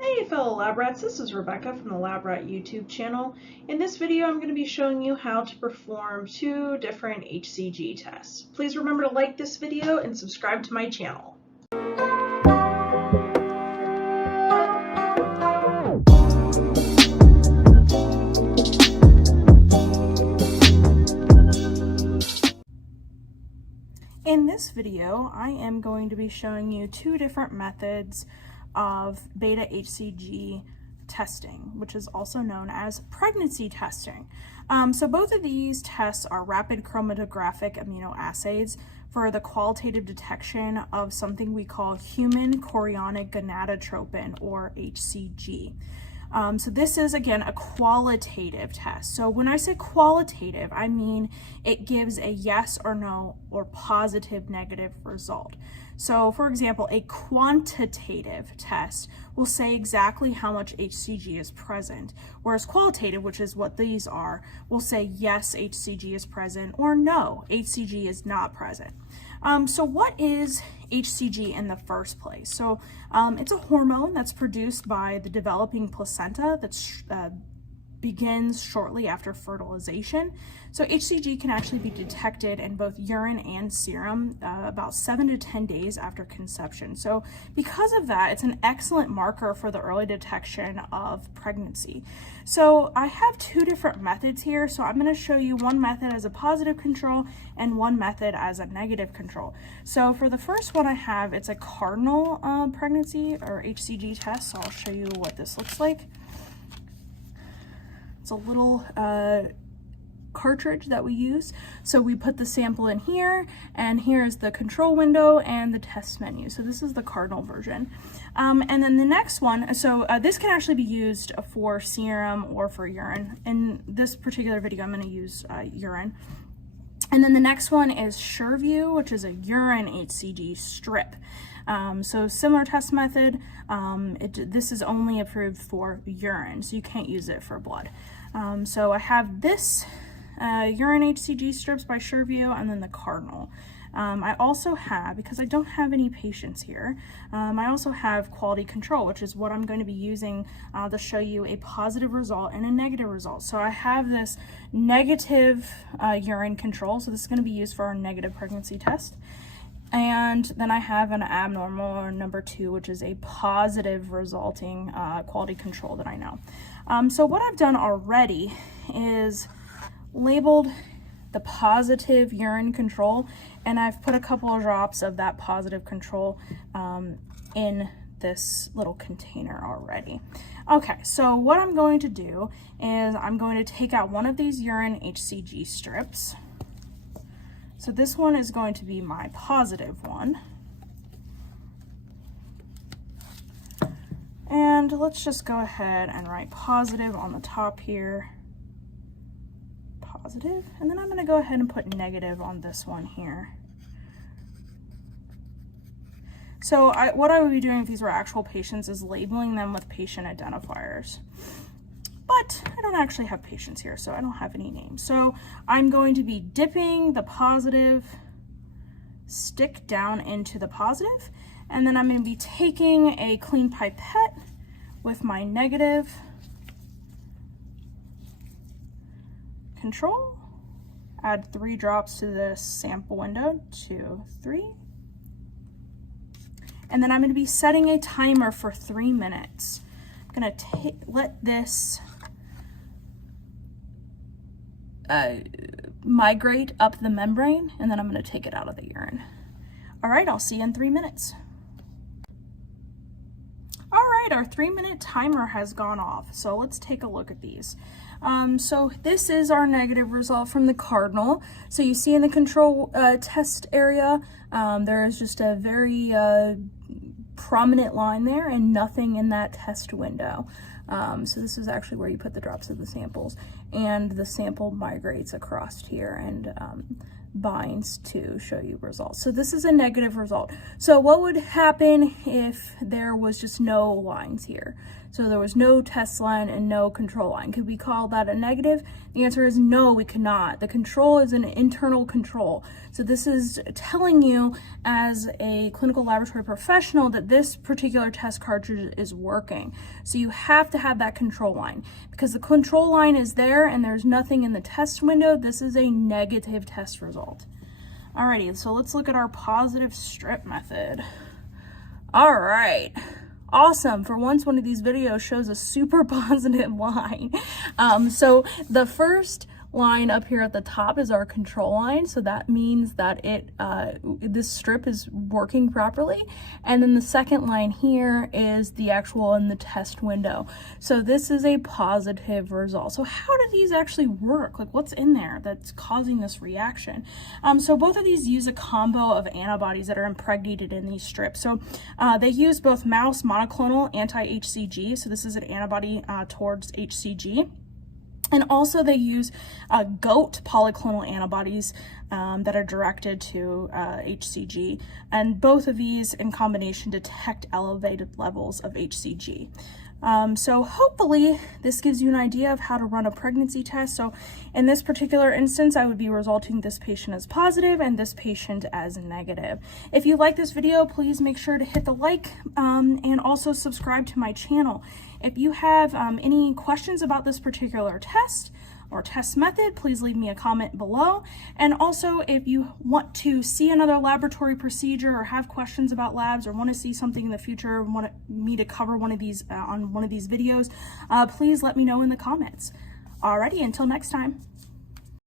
Hey fellow lab rats, this is Rebecca from the Lab Rat YouTube channel. In this video I'm going to be showing you how to perform two different HCG tests. Please remember to like this video and subscribe to my channel. In this video, I am going to be showing you two different methods of beta HCG testing, which is also known as pregnancy testing. So both of these tests are rapid chromatographic immunoassays for the qualitative detection of something we call human chorionic gonadotropin, or HCG. So this is, again, a qualitative test. So when I say qualitative, I mean it gives a yes or no or positive negative result. So for example, a quantitative test will say exactly how much HCG is present, whereas qualitative, which is what these are, will say yes, HCG is present, or no, HCG is not present. So what is HCG in the first place? So it's a hormone that's produced by the developing placenta that begins shortly after fertilization. So HCG can actually be detected in both urine and serum about 7 to 10 days after conception. So because of that, it's an excellent marker for the early detection of pregnancy. So I have two different methods here. So I'm going to show you one method as a positive control and one method as a negative control. So for the first one I have, it's a cardinal pregnancy or HCG test. So I'll show you what this looks like. It's a little cartridge that we use. So we put the sample in here, and here's the control window and the test menu. So this is the cardinal version. And then the next one, so this can actually be used for serum or for urine. In this particular video, I'm going to use urine. And then the next one is SureView, which is a urine HCG strip. So similar test method, this is only approved for urine, so you can't use it for blood. So I have this urine HCG strips by SureView, and then the cardinal. I also have, because I don't have any patients here, I also have quality control, which is what I'm going to be using to show you a positive result and a negative result. So I have this negative urine control, so this is going to be used for our negative pregnancy test. And then I have an abnormal, or number 2, which is a positive resulting quality control that I know. So what I've done already is labeled the positive urine control, and I've put a couple of drops of that positive control in this little container already. Okay, so what I'm going to do is I'm going to take out one of these urine HCG strips. So this one is going to be my positive one. And let's just go ahead and write positive on the top here. Positive. And then I'm going to go ahead and put negative on this one here. So what I would be doing if these were actual patients is labeling them with patient identifiers. But I don't actually have patients here, so I don't have any names. So I'm going to be dipping the positive stick down into the positive, and then I'm going to be taking a clean pipette with my negative control, add 3 drops to this sample window, 2, 3. And then I'm going to be setting a timer for 3 minutes. I'm going to let this migrate up the membrane, and then I'm going to take it out of the urine. All right, I'll see you in 3 minutes. All right, our 3-minute timer has gone off, so let's take a look at these. So this is our negative result from the cardinal. So you see in the control test area, there is just a very prominent line there and nothing in that test window. So this is actually where you put the drops of the samples, and the sample migrates across here, and binds to show you results. So this is a negative result. So what would happen if there was just no lines here? So there was no test line and no control line. Could we call that a negative? The answer is no, we cannot. The control is an internal control. So this is telling you as a clinical laboratory professional that this particular test cartridge is working. So you have to have that control line. Because the control line is there and there's nothing in the test window, this is a negative test result. Alrighty, so let's look at our positive strip method. All right. Awesome. For once, one of these videos shows a super positive line. So the first line up here at the top is our control line. So that means that this strip is working properly. And then the second line here is the actual in the test window. So this is a positive result. So how do these actually work? Like what's in there that's causing this reaction? So both of these use a combo of antibodies that are impregnated in these strips. So they use both mouse monoclonal anti-HCG. So this is an antibody towards HCG. And also they use goat polyclonal antibodies that are directed to HCG. And both of these in combination detect elevated levels of HCG. So hopefully this gives you an idea of how to run a pregnancy test. So in this particular instance, I would be resulting this patient as positive and this patient as negative. If you like this video, please make sure to hit the like and also subscribe to my channel. If you have any questions about this particular test or test method, please leave me a comment below. And also, if you want to see another laboratory procedure or have questions about labs or want to see something in the future, want me to cover one of these on one of these videos, please let me know in the comments. Alrighty, until next time.